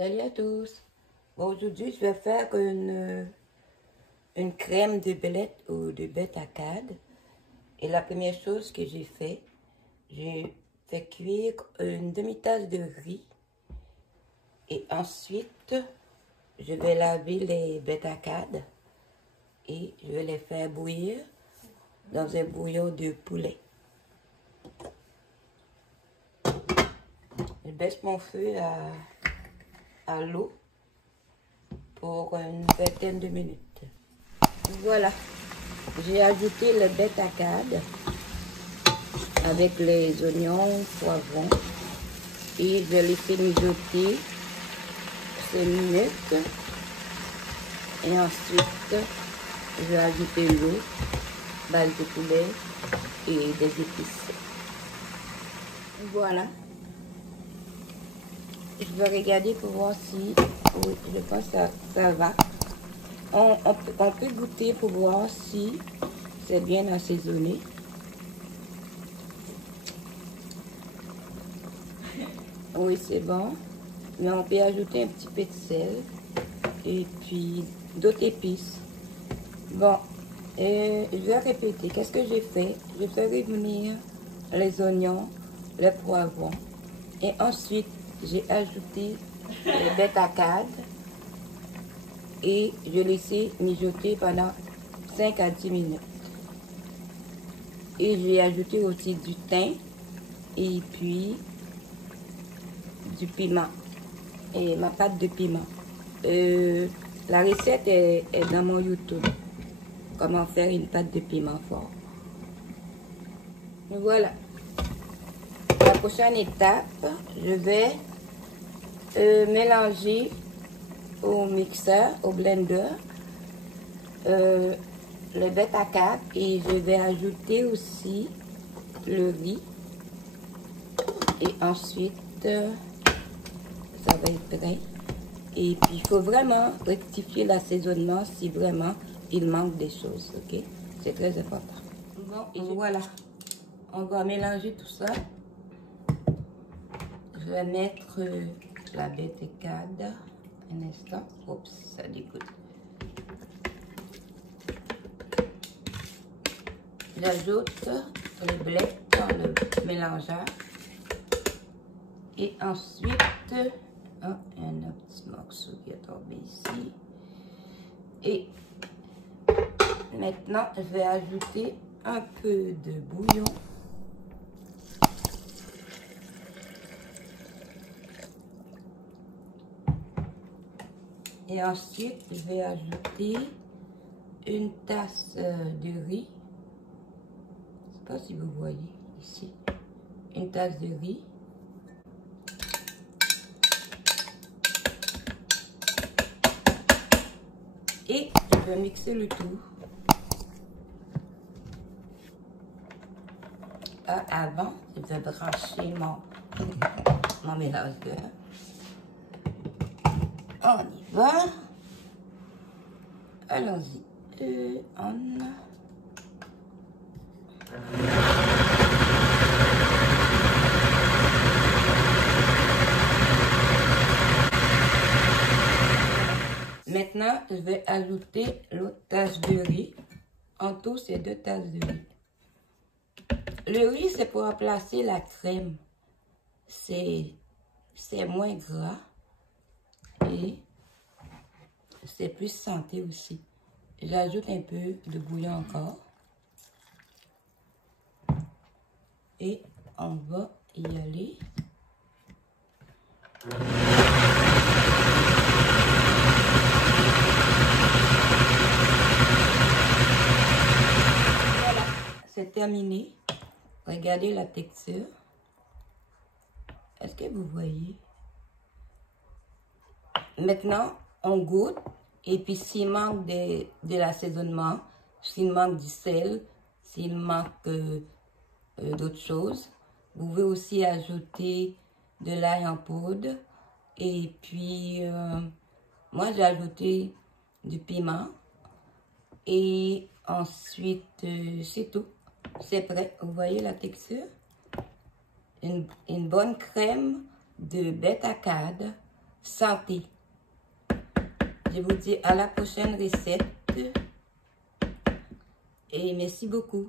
Salut à tous. Bon, aujourd'hui, je vais faire une crème de belette ou de bêta-cade. Et la première chose que j'ai fait cuire une demi-tasse de riz. Et ensuite, je vais laver les bêta-cades et je vais les faire bouillir dans un bouillon de poulet. Je baisse mon feu à l'eau pour une vingtaine de minutes. Voilà, j'ai ajouté le bêta-cade avec les oignons, poivrons et je vais laisser mijoter 5 minutes et ensuite je vais ajouter l'eau, base de poulet et des épices. Voilà. Je vais regarder pour voir si, oui, je pense que ça va. On peut goûter pour voir si c'est bien assaisonné. Oui, c'est bon. Mais on peut ajouter un petit peu de sel et puis d'autres épices. Bon, je vais répéter. Qu'est-ce que j'ai fait? J'ai fait revenir les oignons, les poivrons. Et ensuite, j'ai ajouté les bêta-cade. Et je laissé mijoter pendant 5 à 10 minutes. Et j'ai ajouté aussi du thym et puis du piment et ma pâte de piment. La recette est dans mon YouTube. Comment faire une pâte de piment fort. Voilà. La prochaine étape, je vais mélanger au mixeur, au blender, le bêta-cade et je vais ajouter aussi le riz. Et ensuite, ça va être prêt. Et puis, il faut vraiment rectifier l'assaisonnement si vraiment il manque des choses, ok? C'est très important. Bon, et voilà. On va mélanger tout ça. Je vais mettre la bêta-cade. Un instant. Oups, ça dégoûte. J'ajoute le blé dans le mélangeur. Et ensuite, un petit morceau qui est tombé ici. Et maintenant, je vais ajouter un peu de bouillon. Et ensuite, je vais ajouter une tasse de riz. Je ne sais pas si vous voyez ici. Une tasse de riz. Et je vais mixer le tout. Avant, je vais brancher mon mélangeur. On y va. Allons-y. Maintenant, je vais ajouter l'autre tasse de riz. En tout, c'est 2 tasses de riz. Le riz, c'est pour remplacer la crème. C'est moins gras et c'est plus santé aussi. J'ajoute un peu de bouillon encore. Et on va y aller. Voilà, c'est terminé. Regardez la texture. Est-ce que vous voyez? Maintenant, on goûte. Et puis, s'il manque de l'assaisonnement, s'il manque du sel, s'il manque d'autres choses, vous pouvez aussi ajouter de l'ail en poudre. Et puis, moi, j'ai ajouté du piment. Et ensuite, c'est tout. C'est prêt. Vous voyez la texture? Une bonne crème de bêta-cade santé. Je vous dis à la prochaine recette et merci beaucoup.